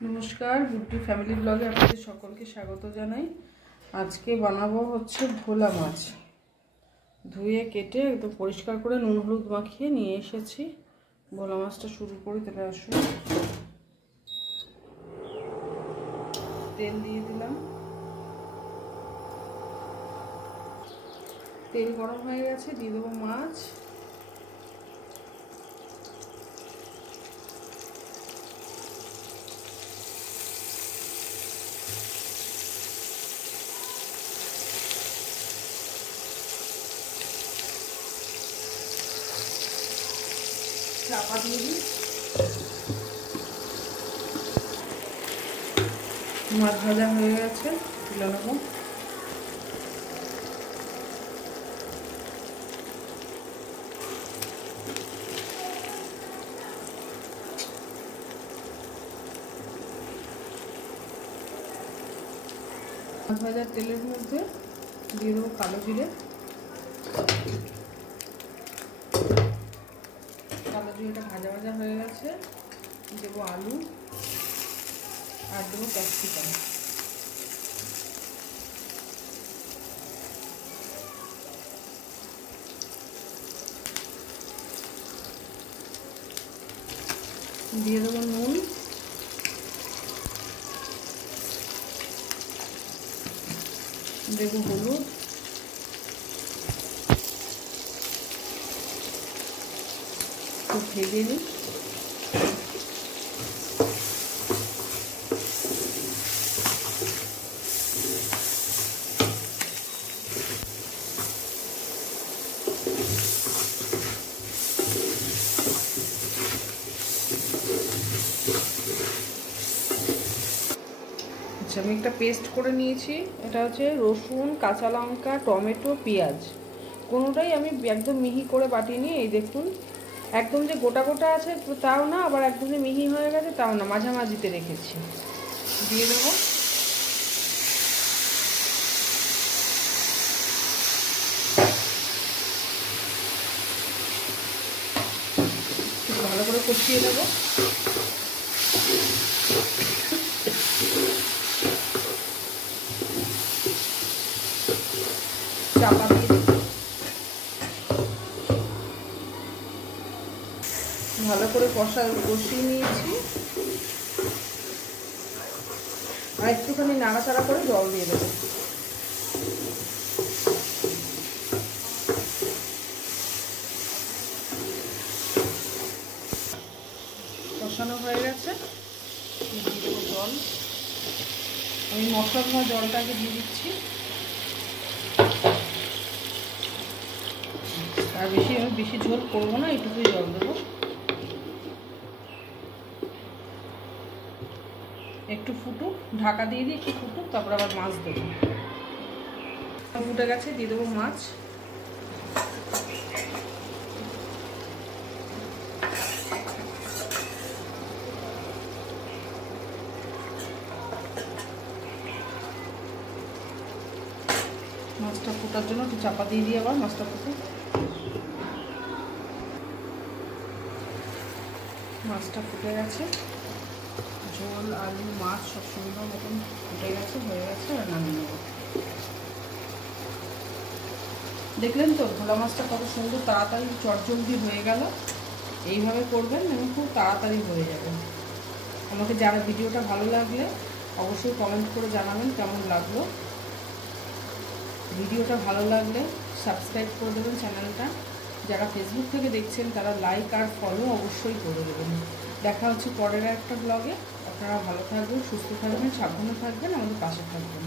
নমস্কার, গুড্ডি ফ্যামিলি ব্লগে আপনাদের সকলকে স্বাগত জানাই। আজকে বানাবো হচ্ছে ভোলা মাছ। ধুয়ে কেটে একদম পরিষ্কার করে নুন হলুদ মাখিয়ে নিয়ে এসেছি। ভোলা মাছটা শুরু করি, তাহলে আসুন। তেল দিয়ে দিলাম, তেল গরম হয়ে গেছে, দিয়ে দেবো মাছ। চাপা দিয়ে দিই। মাছ ভাজা হয়ে গেছে, তুলে নেবো। মাছ ভাজার তেলের মধ্যে দিয়ে দেবো কালো জিরে। কালো জিরেটা ভাজা ভাজা হয়ে গেছে, দেবো আলু আর দেবো ক্যাপসিকাম। দিয়ে দেবো নুন, দেবো হলুদ, তো ভেজে নিই। আচ্ছা, আমি একটা পেস্ট করে নিয়েছি। এটা হচ্ছে রসুন, কাঁচা লঙ্কা, টমেটো, পেঁয়াজ, কোনোটাই আমি একদম মিহি করে বাটিয়ে নিয়ে, এই দেখুন, একদম যে গোটা গোটা আছে তাও না, আবার একদম যে মিহি হয়ে গেছে তাও না, মাঝামাঝিতে রেখেছি। দিয়ে দেবো। ভালো করে কষিয়ে দেবো। চাপা দিয়ে দিই। ভালো করে কষিয়ে নিয়েছি, আর একটুখানি নাড়াচাড়া করে জল দিয়ে দেবো। কষানো হয়ে গেছে, দিয়ে দেবো জল। আমি মশলা ধোয়া জলটাকে দিয়ে দিচ্ছি। আর আমি বেশি ঝোল করবো না, এইটুকুই জল দেবো। একটু ফুটুক, ঢাকা দিয়ে দিই, একটু ফুটুক, তারপর আবার মাছ দেবো। ফুটে গেছে, দিয়ে দেবো মাছ। মাছটা ফোটার জন্য একটু চাপা দিয়ে দিই, আবার মাছটা ফুটে। মাছটা ফুটে গেছে, ঝোল, আলু, মাছ সব সুন্দর মতন ফুটে গেছে, হয়ে গেছে, আর নামিয়ে নেব। দেখলেন তো ভোলা মাছটা কত সুন্দর তাড়াতাড়ি চটজলদি হয়ে গেল। এইভাবে করবেন এবং খুব তাড়াতাড়ি হয়ে যাবে। আমাকে যারা ভিডিওটা ভালো লাগলে অবশ্যই কমেন্ট করে জানাবেন কেমন লাগলো। ভিডিওটা ভালো লাগলে সাবস্ক্রাইব করে দেবেন চ্যানেলটা। যারা ফেসবুক থেকে দেখছেন তারা লাইক আর ফলো অবশ্যই করে দেবেন। দেখা হচ্ছে পরের একটা ব্লগে। আপনারা ভালো থাকবেন, সুস্থ থাকবেন, সাবধানে থাকবেন, আমাদের পাশে থাকবেন।